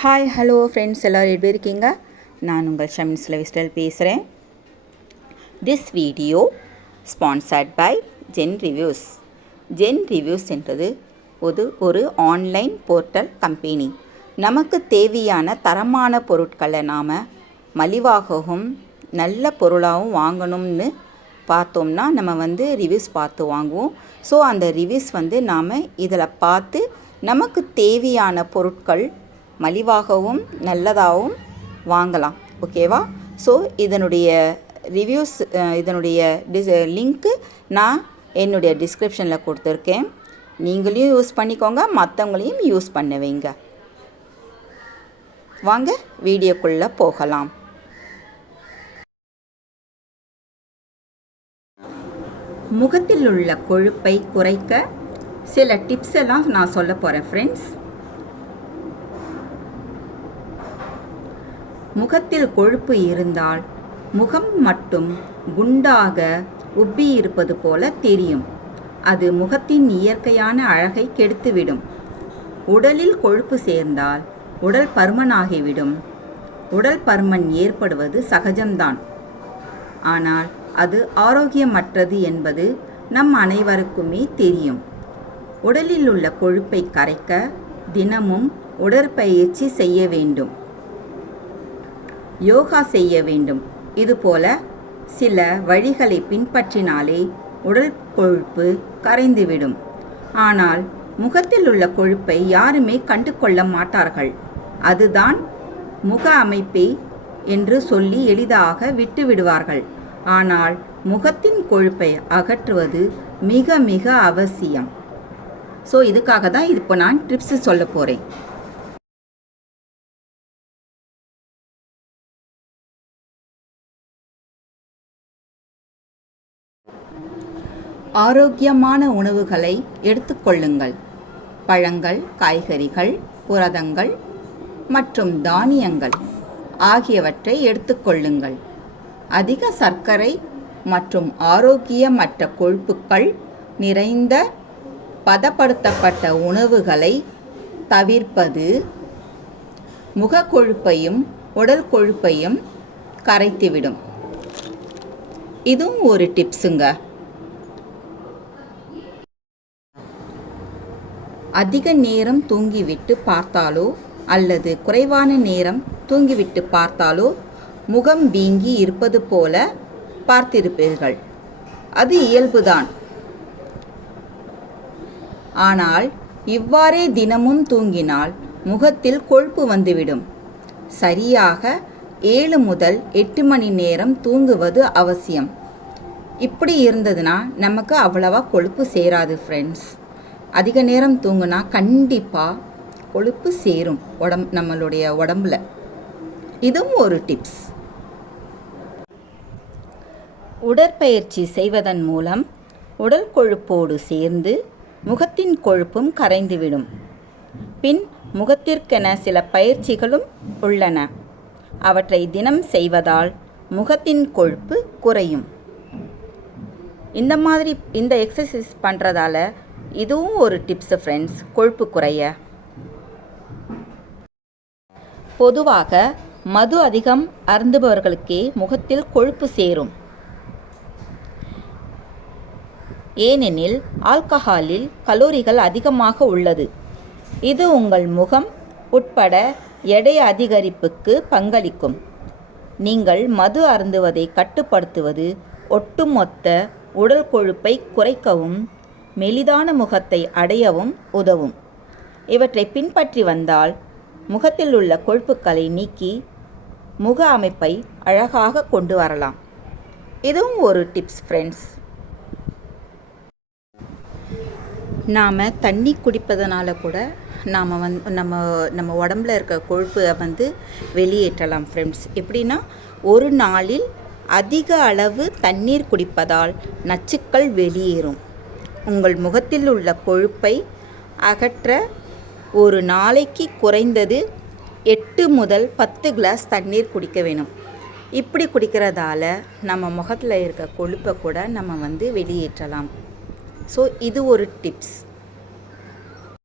Hi hello friends எல்லோரும் எப்படி இருக்கீங்க? நான் உங்கள் ஷமின் ஸ்லவிஸ்டல் பேசுகிறேன் this video sponsored by Zen Reviews Zen Reviews என்றது ஒரு ஒரு ஆன்லைன் போர்ட்டல் கம்பெனி நமக்கு தேவையான தரமான பொருட்களை நாம் மலிவாகவும் நல்ல பொருளாகவும் வாங்கணும்னு பார்த்தோம்னா நம்ம வந்து ரிவ்யூஸ் பார்த்து வாங்குவோம். ஸோ அந்த ரிவ்யூஸ் வந்து நாம் இதில் பார்த்து நமக்கு தேவையான பொருட்கள் மலிவாகவும் நல்லதாகவும் வாங்கலாம். ஓகேவா? ஸோ இதனுடைய ரிவ்யூஸ் இதனுடைய டிஸ் லிங்க்கு நான் என்னுடைய டிஸ்கிரிப்ஷனில் கொடுத்துருக்கேன். நீங்களையும் யூஸ் பண்ணிக்கோங்க மற்றவங்களையும் யூஸ் பண்ண வைங்க வாங்க வீடியோக்குள்ளே போகலாம். முகத்தில் உள்ள கொழுப்பை குறைக்க சில டிப்ஸ் எல்லாம் நான் சொல்ல போகிறேன் ஃப்ரெண்ட்ஸ் முகத்தில் கொழுப்பு இருந்தால் முகம் மட்டும் குண்டாக உப்பி இருப்பது போல தெரியும். அது முகத்தின் இயற்கையான அழகை கெடுத்துவிடும். உடலில் கொழுப்பு சேர்ந்தால் உடல் பருமனாகிவிடும். உடல் பருமன் ஏற்படுவது சகஜம்தான். ஆனால் அது ஆரோக்கியமற்றது என்பது நம் அனைவருக்குமே தெரியும். உடலில் உள்ள கொழுப்பை கரைக்க தினமும் உடற்பயிற்சி செய்ய வேண்டும். யோகா செய்ய வேண்டும். இதுபோல சில வழிகளை பின்பற்றினாலே உடல் கொழுப்பு கரைந்துவிடும். ஆனால் முகத்தில் உள்ள கொழுப்பை யாருமே கண்டு கொள்ள மாட்டார்கள். அதுதான் முக அமைப்பை என்று சொல்லி எளிதாக விட்டுவிடுவார்கள் ஆனால் முகத்தின் கொழுப்பை அகற்றுவது மிக மிக அவசியம். ஸோ இதுக்காக தான் இப்போ நான் ட்ரிப்ஸ் சொல்ல போகிறேன் ஆரோக்கியமான உணவுகளை எடுத்துக்கொள்ளுங்கள் பழங்கள் காய்கறிகள் புரதங்கள் மற்றும் தானியங்கள் ஆகியவற்றை எடுத்துக்கொள்ளுங்கள் அதிக சர்க்கரை மற்றும் ஆரோக்கியமற்ற கொழுப்புக்கள் நிறைந்த பதப்படுத்தப்பட்ட உணவுகளை தவிர்ப்பது முகக்கொழுப்பையும் உடல் கொழுப்பையும் கரைத்துவிடும். இதுவும் ஒரு டிப்ஸுங்க. அதிக நேரம் தூங்கிவிட்டு பார்த்தாலோ அல்லது குறைவான நேரம் தூங்கிவிட்டு பார்த்தாலோ முகம் வீங்கி இருப்பது போல பார்த்திருப்பீர்கள். அது இயல்புதான். ஆனால் இவ்வாறே தினமும் தூங்கினால் முகத்தில் கொழுப்பு வந்துவிடும். சரியாக ஏழு முதல் எட்டு மணி நேரம் தூங்குவது அவசியம். இப்படி இருந்ததுன்னா நமக்கு அவ்வளவா கொழுப்பு சேராது ஃப்ரெண்ட்ஸ் அதிக நேரம் தூங்குனா கண்டிப்பாக கொழுப்பு சேரும் உடம் நம்மளுடைய உடம்புல. இதுவும் ஒரு டிப்ஸ் உடற்பயிற்சி செய்வதன் மூலம் உடல் கொழுப்போடு சேர்ந்து முகத்தின் கொழுப்பும் கரைந்துவிடும். பின் முகத்திற்கென சில பயிற்சிகளும் உள்ளன. அவற்றை தினம் செய்வதால் முகத்தின் கொழுப்பு குறையும். இந்த மாதிரி இந்த எக்ஸசைஸ் பண்ணுறதால இதுவும் ஒரு டிப்ஸ் ஃப்ரெண்ட்ஸ் கொழுப்பு குறைய. பொதுவாக மது அதிகம் அருந்துபவர்களுக்கே முகத்தில் கொழுப்பு சேரும். ஏனெனில் ஆல்கஹாலில் கலோரிகள் அதிகமாக உள்ளது. இது உங்கள் முகம் உட்பட எடை அதிகரிப்புக்கு பங்களிக்கும். நீங்கள் மது அருந்துவதை கட்டுப்படுத்துவது ஒட்டுமொத்த உடல் கொழுப்பை குறைக்கவும் மெலிதான முகத்தை அடையவும் உதவும். இவற்றை பின்பற்றி வந்தால் முகத்தில் உள்ள கொழுப்புக்களை நீக்கி முக அமைப்பை அழகாக கொண்டு வரலாம். இதுவும் ஒரு டிப்ஸ் ஃப்ரெண்ட்ஸ் நாம் தண்ணி குடிப்பதனால கூட நாம் வந் நம்ம நம்ம உடம்புல இருக்க கொழுப்பை வந்து வெளியேற்றலாம் ஃப்ரெண்ட்ஸ் எப்படின்னா ஒரு நாளில் அதிக அளவு தண்ணீர் குடிப்பதால் நச்சுக்கள் வெளியேறும். உங்கள் முகத்தில் உள்ள கொழுப்பை அகற்ற ஒரு நாளைக்கு குறைந்தது எட்டு முதல் பத்து கிளாஸ் தண்ணீர் குடிக்க வேணும். இப்படி குடிக்கிறதால நம்ம முகத்தில் இருக்க கொழுப்பை கூட நம்ம வந்து வெளியேற்றலாம். ஸோ இது ஒரு டிப்ஸ்